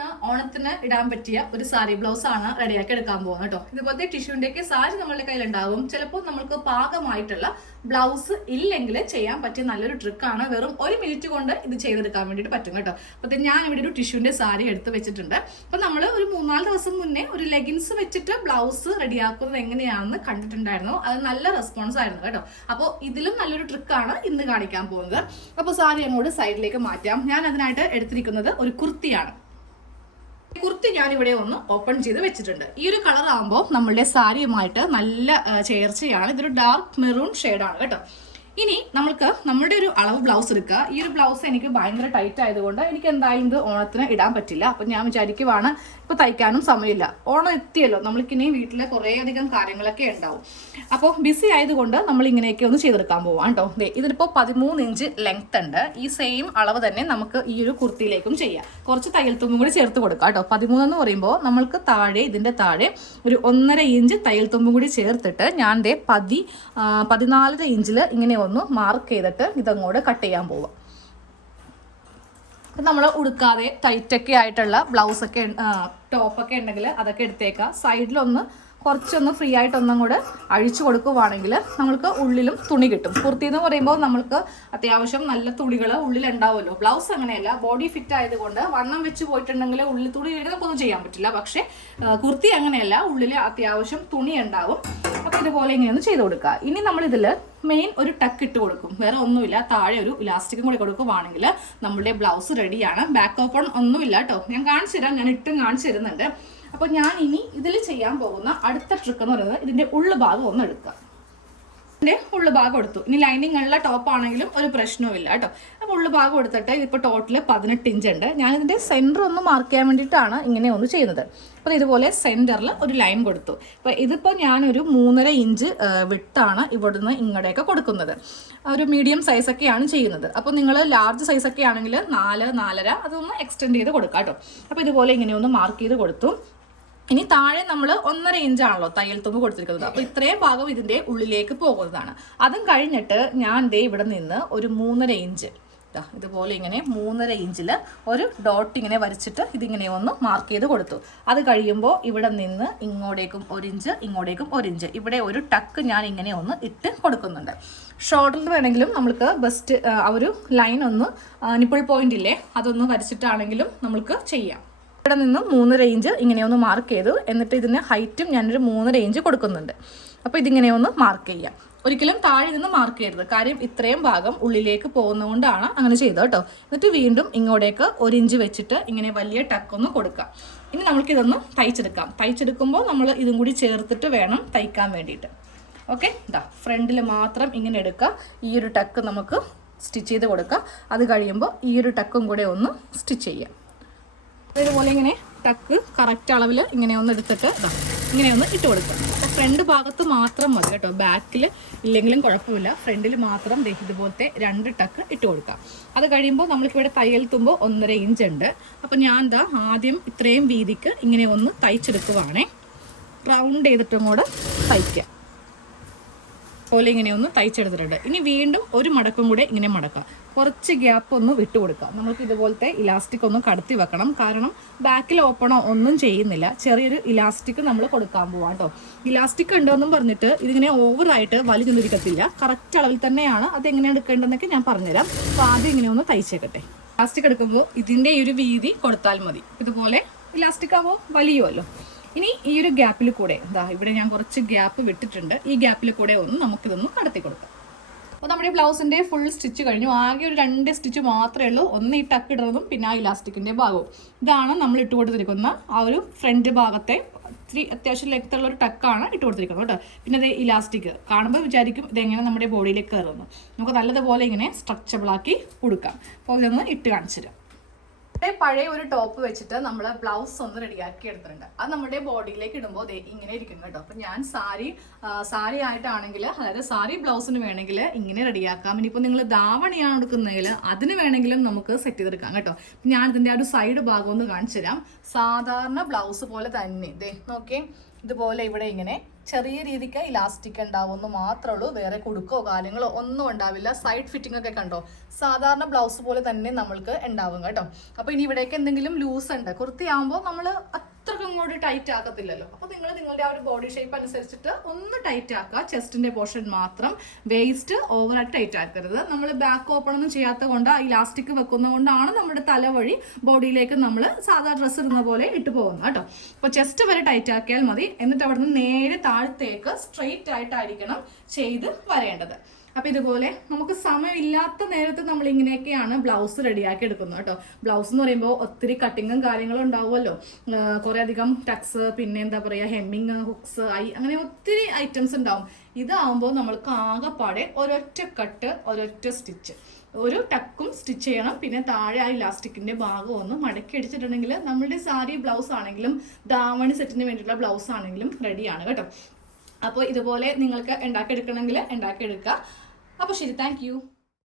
ഇന്ന് ഓണത്തിന് ഇടാൻ പറ്റിയ ഒരു സാരി ബ്ലൗസ് ആണ് റെഡിയാക്കി എടുക്കാൻ പോകുന്നത് കേട്ടോ. ഇതുപോലത്തെ ടിഷ്യൂന്റെ ഒക്കെ സാരി നമ്മളുടെ കയ്യിലുണ്ടാവും. ചിലപ്പോൾ നമുക്ക് പാകമായിട്ടുള്ള ബ്ലൗസ് ഇല്ലെങ്കിൽ ചെയ്യാൻ പറ്റിയ നല്ലൊരു ട്രിക്കാണ് വെറും ഒരു മിനിറ്റ് കൊണ്ട് ഇത് ചെയ്തെടുക്കാൻ വേണ്ടിയിട്ട് പറ്റും കേട്ടോ. അപ്പോൾ ഞാൻ ഇവിടെ ഒരു ടിഷ്യൂന്റെ സാരി എടുത്ത് വെച്ചിട്ടുണ്ട്. അപ്പോൾ നമ്മൾ ഒരു മൂന്നാൽ ദിവസം മുന്നേ ഒരു ലെഗിൻസ് വെച്ചിട്ട് ബ്ലൗസ് റെഡിയാക്കുന്നത് എങ്ങനെയാണെന്ന് കണ്ടിട്ടുണ്ടായിരുന്നു. അത് നല്ല റെസ്പോൺസ് ആയിരുന്നു കേട്ടോ. അപ്പോൾ ഇതിലും നല്ലൊരു ട്രിക്കാണ് ഇന്ന് കാണിക്കാൻ പോകുന്നത്. അപ്പോൾ സാരി അങ്ങോട്ട് സൈഡിലേക്ക് മാറ്റാം. ഞാൻ അതിനായിട്ട് എടുത്തിരിക്കുന്നത് ഒരു കുർത്തിയാണ്. കുർത്തി ഞാൻ ഇവിടെ ഒന്ന് ഓപ്പൺ ചെയ്ത് വെച്ചിട്ടുണ്ട്. ഈ ഒരു കളർ ആകുമ്പോൾ നമ്മളുടെ സാരിയുമായിട്ട് നല്ല ചേർച്ചയാണ്. ഇതൊരു ഡാർക്ക് മെറൂൺ ഷെയ്ഡാണ് കേട്ടോ. ഇനി നമ്മൾക്ക് നമ്മുടെ ഒരു അളവ് ബ്ലൗസ് എടുക്കുക. ഈ ഒരു ബ്ലൗസ് എനിക്ക് ഭയങ്കര ടൈറ്റ് ആയതുകൊണ്ട് എനിക്ക് എന്തായാലും ഇത് ഓണത്തിന് ഇടാൻ പറ്റില്ല. അപ്പം ഞാൻ വിചാരിക്കുവാണ് ഇപ്പൊ തയ്ക്കാനും സമയമില്ല. ഓണം എത്തിയല്ലോ. നമ്മൾക്കിനി വീട്ടിലെ കുറേ അധികം കാര്യങ്ങളൊക്കെ ഉണ്ടാവും. അപ്പോൾ ബിസി ആയതുകൊണ്ട് നമ്മൾ ഇങ്ങനെയൊക്കെ ഒന്ന് ചെയ്തെടുക്കാൻ പോവാം കേട്ടോ. ഇതിലിപ്പോൾ പതിമൂന്ന് ഇഞ്ച് ലെങ്ത് ഉണ്ട്. ഈ സെയിം അളവ് തന്നെ നമുക്ക് ഈ ഒരു കുർത്തിയിലേക്കും ചെയ്യാം. കുറച്ച് തയ്യൽ തുമ്പും കൂടി ചേർത്ത് കൊടുക്കാം കേട്ടോ. പതിമൂന്ന് എന്ന് പറയുമ്പോൾ നമ്മൾക്ക് താഴെ ഇതിന്റെ താഴെ ഒരു ഒന്നര ഇഞ്ച് തയ്യൽ തുമ്പും കൂടി ചേർത്തിട്ട് ഞാൻ ദേ പതി പതിനാലര ഇഞ്ചിൽ ഇങ്ങനെ ഒന്ന് മാർക്ക് ചെയ്തിട്ട് ഇതങ്ങോട്ട് കട്ട് ചെയ്യാൻ പോവാം. നമ്മൾ ഉടുക്കാതെ ടൈറ്റൊക്കെ ആയിട്ടുള്ള ബ്ലൗസൊക്കെ ടോപ്പൊക്കെ ഉണ്ടെങ്കിൽ അതൊക്കെ എടുത്തേക്കാം. സൈഡിലൊന്ന് കുറച്ചൊന്ന് ഫ്രീ ആയിട്ടൊന്നും കൂടെ അഴിച്ചു കൊടുക്കുവാണെങ്കിൽ നമ്മൾക്ക് ഉള്ളിലും തുണി കിട്ടും. കുർത്തി എന്ന് പറയുമ്പോൾ നമ്മൾക്ക് അത്യാവശ്യം നല്ല തുണികൾ ഉള്ളിൽ ഉണ്ടാവുമല്ലോ ബ്ലൗസ് അങ്ങനെയല്ല ബോഡി ഫിറ്റ് ആയതുകൊണ്ട് വണ്ണം വെച്ച് പോയിട്ടുണ്ടെങ്കിൽ ഉള്ളിൽ തുണി ഇട്ട് നമുക്കൊന്നും ചെയ്യാൻ പറ്റില്ല. പക്ഷേ കുർത്തി അങ്ങനെയല്ല ഉള്ളിൽ അത്യാവശ്യം തുണി ഉണ്ടാവും. അപ്പോൾ ഇതുപോലെ ഇങ്ങനെയൊന്ന് ചെയ്ത് കൊടുക്കുക. ഇനി നമ്മൾ ഇതിൽ മെയിൻ ഒരു ടക്ക് ഇട്ട് കൊടുക്കും. വേറെ ഒന്നുമില്ല താഴെ ഒരു ഇലാസ്റ്റിക്കും കൂടി കൊടുക്കുവാണെങ്കിൽ നമ്മുടെ ബ്ലൗസ് റെഡിയാണ് ബാക്ക് ഓപ്പൺ ഒന്നുമില്ല കേട്ടോ. ഞാൻ കാണിച്ചു തരാം ഞാൻ ഇട്ടും കാണിച്ചു തരുന്നുണ്ട്. അപ്പോൾ ഞാൻ ഇനി ഇതിൽ ചെയ്യാൻ പോകുന്ന അടുത്ത ട്രിക്ക് എന്ന് പറയുന്നത് ഇതിന്റെ ഉള്ളു ഭാഗം ഒന്ന് എടുക്കുക ഇതിന്റെ ഉള്ളു ഭാഗം എടുത്തു. ഇനി ലൈനിങ് ഉള്ള ടോപ്പ് ആണെങ്കിലും ഒരു പ്രശ്നവും ഇല്ല കേട്ടോ. അപ്പോൾ ഉള്ളു ഭാഗം എടുത്തിട്ട് ഇപ്പോൾ ടോട്ടൽ പതിനെട്ട് ഇഞ്ച് ഉണ്ട്. ഞാൻ ഇതിന്റെ സെന്റർ ഒന്ന് മാർക്ക് ചെയ്യാൻ വേണ്ടിയിട്ടാണ് ഇങ്ങനെ ഒന്ന് ചെയ്യുന്നത്. അപ്പോൾ ഇതുപോലെ സെന്ററിൽ ഒരു ലൈൻ കൊടുത്തു. അപ്പോൾ ഇതിപ്പോൾ ഞാനൊരു മൂന്നര ഇഞ്ച് വിട്ടാണ് ഇവിടുന്ന് ഇങ്ങോട്ടേക്ക് കൊടുക്കുന്നത്. ഒരു മീഡിയം സൈസ് ഒക്കെയാണ് ചെയ്യുന്നത്. അപ്പോൾ നിങ്ങൾ ലാർജ് സൈസ് ഒക്കെ ആണെങ്കിൽ നാല് നാലര അതൊന്ന് എക്സ്റ്റെൻഡ് ചെയ്ത് കൊടുക്കാം കേട്ടോ. അപ്പോൾ ഇതുപോലെ ഇങ്ങനെ ഒന്ന് മാർക്ക് ചെയ്ത് കൊടുത്തു. ഇനി താഴെ നമ്മൾ ഒന്നര ഇഞ്ചാണല്ലോ തയ്യൽ തുമ്പ് കൊടുത്തിരിക്കുന്നത്. അപ്പോൾ ഇത്രയും ഭാഗം ഇതിന്റെ ഉള്ളിലേക്ക് പോകുന്നതാണ്. അതും കഴിഞ്ഞിട്ട് ഞാൻ ദേ ഇവിടെ നിന്ന് ഒരു മൂന്നര ഇഞ്ച് ഇതുപോലെ ഇങ്ങനെ മൂന്നര ഇഞ്ചിൽ ഒരു ഡോട്ട് ഇങ്ങനെ വരച്ചിട്ട് ഇതിങ്ങനെ ഒന്ന് മാർക്ക് ചെയ്ത് കൊടുത്തു. അത് കഴിയുമ്പോൾ ഇവിടെ നിന്ന് ഇങ്ങോട്ടേക്കും ഒരു ഇഞ്ച് ഇങ്ങോട്ടേക്കും ഒരു ഇഞ്ച് ഇവിടെ ഒരു ടക്ക് ഞാൻ ഇങ്ങനെ ഒന്ന് ഇട്ട് കൊടുക്കുന്നുണ്ട്. ഷോർട്ടിൽ വേണമെങ്കിലും നമ്മൾക്ക് ബെസ്റ്റ് ആ ഒരു ലൈൻ ഒന്ന് നിപ്പിൾ പോയിന്റ് ഇല്ലേ അതൊന്ന് വരച്ചിട്ടാണെങ്കിലും നമ്മൾക്ക് ചെയ്യാം. ഇവിടെ നിന്ന് മൂന്ന് റേഞ്ച് ഇങ്ങനെ ഒന്ന് മാർക്ക് ചെയ്തു. എന്നിട്ട് ഇതിന് ഹൈറ്റും ഞാനൊരു മൂന്ന് റേഞ്ച് കൊടുക്കുന്നുണ്ട്. അപ്പോൾ ഇതിങ്ങനെ ഒന്ന് മാർക്ക് ചെയ്യാം. ഒരിക്കലും താഴെ നിന്ന് മാർക്ക് ചെയ്യരുത്. കാര്യം ഇത്രയും ഭാഗം ഉള്ളിലേക്ക് പോകുന്നതുകൊണ്ടാണ് അങ്ങനെ ചെയ്തത് കേട്ടോ. എന്നിട്ട് വീണ്ടും ഇങ്ങോട്ടേക്ക് ഒരു ഇഞ്ച് വെച്ചിട്ട് ഇങ്ങനെ വലിയ ടക്കൊന്ന് കൊടുക്കാം. ഇനി നമുക്ക് ഇതൊന്ന് തയ്ച്ചെടുക്കാം. തയ്ച്ചെടുക്കുമ്പോൾ നമ്മൾ ഇതും കൂടി ചേർത്തിട്ട് വേണം തയ്ക്കാൻ വേണ്ടിയിട്ട്. ഓക്കെ ഇതാ ഫ്രണ്ടിൽ മാത്രം ഇങ്ങനെ എടുക്കുക. ഈ ഒരു ടക്ക് നമുക്ക് സ്റ്റിച്ച് ചെയ്ത് കൊടുക്കുക. അത് കഴിയുമ്പോൾ ഈ ഒരു ടക്കും കൂടെ ഒന്ന് സ്റ്റിച്ച് ചെയ്യാം. ഇതുപോലെ ഇങ്ങനെ ടക്ക് കറക്റ്റ് അളവിൽ ഇങ്ങനെ ഒന്ന് എടുത്തിട്ട് ഇങ്ങനെ ഒന്ന് ഇട്ട് കൊടുക്കുക. ഫ്രണ്ട് ഭാഗത്ത് മാത്രം മതി കേട്ടോ. ബാക്കിൽ ഇല്ലെങ്കിലും കുഴപ്പമില്ല. ഫ്രണ്ടിൽ മാത്രം ഇതുപോലത്തെ രണ്ട് ടക്ക് ഇട്ട് കൊടുക്കുക. അത് കഴിയുമ്പോൾ നമ്മൾക്ക് ഇവിടെ തയ്യൽ തുമ്പോൾ ഒന്നര ഇഞ്ച് ഉണ്ട്. അപ്പോൾ ഞാൻ എന്താ ആദ്യം ഇത്രയും വീതിക്ക് ഇങ്ങനെ ഒന്ന് തയ്ച്ചെടുക്കുവാണേ. റൗണ്ട് ചെയ്തിട്ടും കൂടെ തയ്ക്കുക പോലെ ഇങ്ങനെ ഒന്ന് തയ്ച്ചെടുത്തിട്ടുണ്ട്. ഇനി വീണ്ടും ഒരു മടക്കും കൂടെ ഇങ്ങനെ മടക്കാം. കുറച്ച് ഗ്യാപ്പ് ഒന്ന് വിട്ടു കൊടുക്കുക നമുക്ക് ഇതുപോലത്തെ ഇലാസ്റ്റിക് ഒന്ന് കടത്തി വെക്കണം. കാരണം ബാക്കിൽ ഓപ്പണോ ഒന്നും ചെയ്യുന്നില്ല. ചെറിയൊരു ഇലാസ്റ്റിക് നമ്മൾ കൊടുക്കാൻ പോവാം കേട്ടോ ഇലാസ്റ്റിക് ഉണ്ടോയെന്നും പറഞ്ഞിട്ട് ഇതിങ്ങനെ ഓവറായിട്ട് വലിഞ്ഞൊന്നിരിക്കത്തില്ല കറക്റ്റ് അളവിൽ തന്നെയാണ് അത് എങ്ങനെ എടുക്കേണ്ടതെന്നൊക്കെ ഞാൻ പറഞ്ഞുതരാം. അപ്പോൾ ആദ്യം ഇങ്ങനെ ഒന്ന് തയ്ച്ചേക്കട്ടെ. ഇലാസ്റ്റിക് എടുക്കുമ്പോൾ ഇതിന്റെ ഒരു വീതി കൊടുത്താൽ മതി. ഇതുപോലെ ഇലാസ്റ്റിക് ആവുമ്പോൾ വലിയുമല്ലോ ഇനി ഈ ഒരു ഗ്യാപ്പിൽ കൂടെ ദാ ഇവിടെ ഞാൻ കുറച്ച് ഗ്യാപ്പ് വിട്ടിട്ടുണ്ട്. ഈ ഗ്യാപ്പിൽ കൂടെ ഒന്ന് നമുക്കിതൊന്ന് കടത്തി കൊടുക്കാം. അപ്പോൾ നമ്മുടെ ബ്ലൗസിന്റെ ഫുൾ സ്റ്റിച്ച് കഴിഞ്ഞു. ആകെ ഒരു രണ്ട് സ്റ്റിച്ച് മാത്രമേ ഉള്ളൂ. ഒന്ന് ഈ ടക്ക് ഇടുന്നതും പിന്നെ ആ ഇലാസ്റ്റിക്കിന്റെ ഭാഗവും. ഇതാണ് നമ്മൾ ഇട്ട് കൊടുത്തിരിക്കുന്ന ആ ഒരു ഫ്രണ്ട് ഭാഗത്തെ ഇത്തിരി അത്യാവശ്യം ലെങ്ത് ഉള്ള ഒരു ടക്കാണ് ഇട്ട് കൊടുത്തിരിക്കുന്നത് കേട്ടോ. പിന്നെ അത് ഇലാസ്റ്റിക്. കാണുമ്പോൾ വിചാരിക്കും ഇതെങ്ങനെ നമ്മുടെ ബോഡിയിലേക്ക് കയറുന്നു. നമുക്ക് നല്ലതുപോലെ ഇങ്ങനെ സ്ട്രക്ചബിളാക്കി കൊടുക്കാം. അപ്പോൾ ഇതൊന്ന് ഇട്ട് കാണിച്ചു തരാം. പഴയ ഒരു ടോപ്പ് വെച്ചിട്ട് നമ്മൾ ബ്ലൗസ് ഒന്ന് റെഡിയാക്കി എടുത്തിട്ടുണ്ട്. അത് നമ്മുടെ ബോഡിയിലേക്ക് ഇടുമ്പോൾ ഇങ്ങനെ ഇരിക്കും കേട്ടോ. അപ്പൊ ഞാൻ സാരി സാരി ആയിട്ടാണെങ്കിൽ അതായത് സാരി ബ്ലൗസിന് വേണമെങ്കിൽ ഇങ്ങനെ റെഡിയാക്കാം. ഇനിയിപ്പോൾ നിങ്ങൾ ധാവണിയാണ് എടുക്കുന്നതിൽ അതിന് വേണമെങ്കിലും നമുക്ക് സെറ്റ് ചെയ്തെടുക്കാം കേട്ടോ. ഞാൻ ഇതിന്റെ ആ ഒരു സൈഡ് ഭാഗം ഒന്ന് കാണിച്ചു തരാം സാധാരണ ബ്ലൗസ് പോലെ തന്നെ. ഇതേ നോക്കിയേ. ഇതുപോലെ ഇവിടെ ഇങ്ങനെ ചെറിയ രീതിക്ക് ഇലാസ്റ്റിക് ഉണ്ടാവുമെന്ന് മാത്രമേ ഉള്ളൂ. വേറെ കുടുക്കോ കാര്യങ്ങളോ ഒന്നും ഉണ്ടാവില്ല. സൈഡ് ഫിറ്റിംഗ് ഒക്കെ കണ്ടോ? സാധാരണ ബ്ലൗസ് പോലെ തന്നെ നമ്മൾക്ക് ഉണ്ടാവും കേട്ടോ. അപ്പോൾ ഇനി ഇവിടേക്ക് എന്തെങ്കിലും ലൂസ് ഉണ്ട്. കുർത്തി കുർത്തിയാകുമ്പോൾ നമ്മൾ അങ്ങോട്ട് ടൈറ്റ് ആക്കത്തില്ലല്ലോ. അപ്പോൾ നിങ്ങൾ നിങ്ങളുടെ ആ ഒരു ബോഡി ഷേപ്പ് അനുസരിച്ചിട്ട് ഒന്ന് ടൈറ്റ് ആക്കുക. ചെസ്റ്റിന്റെ പോർഷൻ മാത്രം. വേസ്റ്റ് ഓവറായിട്ട് ടൈറ്റ് ആക്കരുത്. നമ്മൾ ബാക്ക് ഓപ്പൺ ഒന്നും ചെയ്യാത്ത കൊണ്ട് ഇലാസ്റ്റിക് വെക്കുന്നതുകൊണ്ടാണ് നമ്മുടെ തല വഴി ബോഡിയിലേക്ക് നമ്മൾ സാധാ ഡ്രസ്സ് ഇടുന്ന പോലെ ഇട്ട് പോകുന്നത് കേട്ടോ. അപ്പോൾ ചെസ്റ്റ് വരെ ടൈറ്റ് ആക്കിയാൽ മതി. എന്നിട്ട് അവിടെ നിന്ന് നേരെ താഴത്തേക്ക് സ്ട്രെയിറ്റ് ആയിട്ടായിരിക്കണം ചെയ്ത് വരേണ്ടത്. അപ്പൊ ഇതുപോലെ നമുക്ക് സമയമില്ലാത്ത നേരത്ത് നമ്മൾ ഇങ്ങനെയൊക്കെയാണ് ബ്ലൗസ് റെഡിയാക്കി എടുക്കുന്നത് കേട്ടോ. ബ്ലൗസ് എന്ന് പറയുമ്പോൾ ഒത്തിരി കട്ടിങ്ങും കാര്യങ്ങളും ഉണ്ടാവുമല്ലോ. കുറേ അധികം ടക്സ് പിന്നെ എന്താ പറയുക ഹെമ്മിങ് ഹുക്സ് ഐ അങ്ങനെ ഒത്തിരി ഐറ്റംസ് ഉണ്ടാവും. ഇതാവുമ്പോൾ നമ്മൾക്ക് ആകെപ്പാടെ ഒരൊറ്റ കട്ട് ഒരൊറ്റ സ്റ്റിച്ച് ഒരു ടക്കും സ്റ്റിച്ച് ചെയ്യണം. പിന്നെ താഴെ ആ ഇലാസ്റ്റിക്കിന്റെ ഭാഗം ഒന്ന് മടക്കി അടിച്ചിട്ടുണ്ടെങ്കിൽ നമ്മളുടെ സാരി ബ്ലൗസ് ആണെങ്കിലും ദാവണി സെറ്റിന് വേണ്ടിയിട്ടുള്ള ബ്ലൗസ് ആണെങ്കിലും റെഡിയാണ് കേട്ടോ. അപ്പോൾ ഇതുപോലെ നിങ്ങൾക്ക് ഉണ്ടാക്കിയെടുക്കണമെങ്കിൽ ഉണ്ടാക്കിയെടുക്കുക. അപ്പോൾ ശരി താങ്ക്